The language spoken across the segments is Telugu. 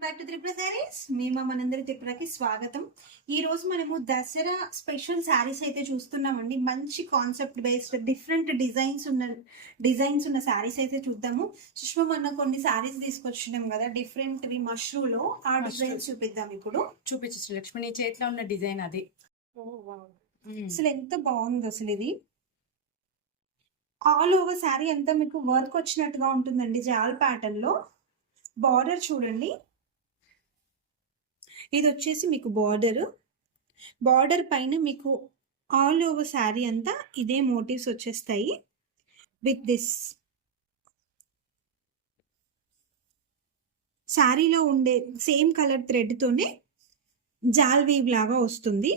Back to Tripura saris. మేము మనందరి త్రిపురకి స్వాగతం. ఈ రోజు మనము దసరా స్పెషల్ శారీస్ అయితే చూస్తున్నామండి. మంచి కాన్సెప్ట్ బేస్డ్ డిఫరెంట్ డిజైన్స్ ఉన్న శారీస్ అయితే చూద్దాము. సుష్మా మొన్న కొన్ని శారీస్ తీసుకొచ్చినాం కదా డిఫరెంట్ మష్రూలో. ఆ డిజైన్స్ చూపిద్దాం ఇప్పుడు. చూపించు లక్ష్మి, నీ చేతిలో ఉన్న డిజైన్ అది. అసలు ఎంత బాగుంది అసలు ఇది. ఆల్ ఓవర్ శారీ అంతా మీకు వర్క్ వచ్చినట్టుగా ఉంటుందండి. జాల్ ప్యాటర్న్ లో బార్డర్ చూడండి. ఇది వచ్చేసి మీకు బార్డర్ పైన మీకు ఆల్ ఓవర్ శారీ అంతా ఇదే మోటివ్స్ వచ్చేస్తాయి. విత్ దిస్ శారీలో ఉండే సేమ్ కలర్ థ్రెడ్తోనే జాల్ వీవ్ లాగా వస్తుంది.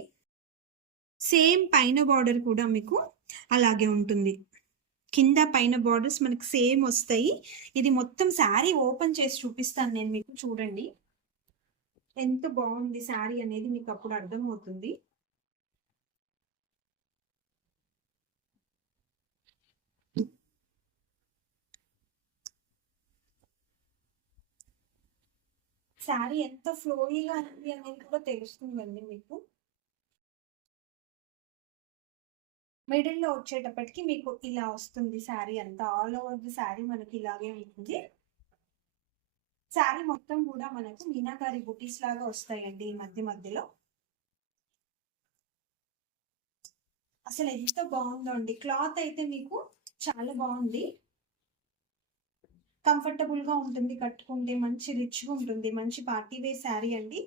సేమ్ పైన బార్డర్ కూడా మీకు అలాగే ఉంటుంది. కింద పైన బార్డర్స్ మనకి సేమ్ వస్తాయి. ఇది మొత్తం శారీ ఓపెన్ చేసి చూపిస్తాను నేను మీకు. చూడండి ఎంత బాగుంది శారీ అనేది మీకు అప్పుడు అర్థమవుతుంది. శారీ ఎంత ఫ్లోయిగా ఉంది అనేది కూడా తెలుస్తుందండి మీకు. మిడిల్ లో వచ్చేటప్పటికి మీకు ఇలా వస్తుంది శారీ అంతా. ఆల్ ఓవర్ ది శారీ మనకి ఇలాగే ఉంటుంది. శారీ మొత్తం కూడా మనకు మీనాకారి బుటీస్ లాగా వస్తాయండి ఈ మధ్యలో. అసలు ఎంత బాగుందో అండి. క్లాత్ అయితే మీకు చాలా బాగుంది. కంఫర్టబుల్ గా ఉంటుంది కట్టుకుంటే. మంచి రిచ్ గా ఉంటుంది. మంచి పార్టీ వేర్ శారీ అండి.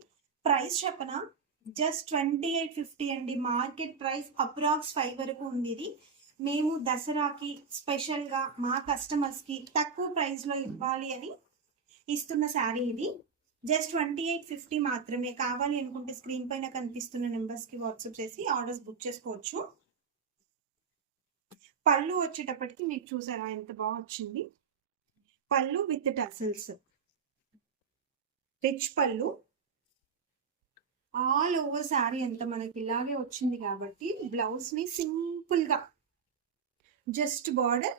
ప్రైస్ చెప్పనా, జస్ట్ 2850 అండి. మార్కెట్ ప్రైస్ అప్రాక్స్ 5 వరకు ఉంది. ఇది మేము దసరాకి స్పెషల్ గా మా కస్టమర్స్ కి తక్కువ ప్రైస్ లో ఇవ్వాలి అని ఇస్తున్న శారీ ఇది. జస్ట్ 2850 మాత్రమే. కావాలి అనుకుంటే స్క్రీన్ పైన కనిపిస్తున్న నెంబర్స్ కి వాట్సాప్ చేసి ఆర్డర్స్ బుక్ చేసుకోవచ్చు. పళ్ళు వచ్చేటప్పటికి మీకు చూసారా ఎంత బాగా వచ్చింది. పళ్ళు విత్ టసల్స్, రిచ్ పళ్ళు. ఆల్ ఓవర్ శారీ అంతా మనకి ఇలాగే వచ్చింది కాబట్టి బ్లౌజ్ ని సింపుల్ గా just border,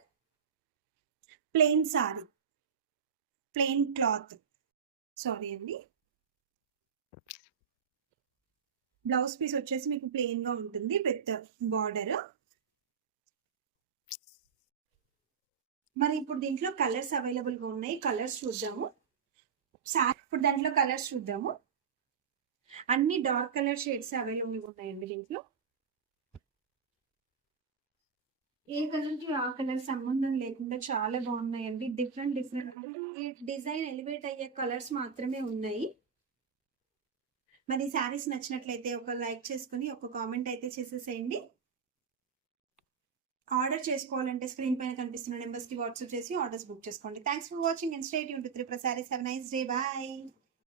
plain sari, plain cloth, sorry అండి. బ్లౌజ్ పీస్ వచ్చేసి మీకు ప్లెయిన్ గా ఉంటుంది విత్ బార్డర్. మరి ఇప్పుడు దీంట్లో కలర్స్ అవైలబుల్ గా ఉన్నాయి. కలర్స్ చూద్దాము. ఇప్పుడు దాంట్లో కలర్స్ చూద్దాము. అన్ని డార్క్ కలర్ షేడ్స్ అవైలబుల్ గా ఉన్నాయండి దీంట్లో. ఏ కలర్ కి ఆ కలర్ సంబంధం లేకుండా చాలా బాగున్నాయండి. డిఫరెంట్ డిజైన్ ఎలివేట్ అయ్యే కలర్స్ మాత్రమే ఉన్నాయి. మరి శారీస్ నచ్చినట్లయితే ఒక లైక్ చేసుకుని ఒక కామెంట్ అయితే చేసేసేయండి. ఆర్డర్ చేసుకోవాలంటే స్క్రీన్ పైన కనిపిస్తున్న నెంబర్స్ కి వాట్సాప్ చేసి ఆర్డర్స్ బుక్ చేసుకోండి. Thanks for watching and stay tuned to Tripura Sarees. Have a nice day. Bye.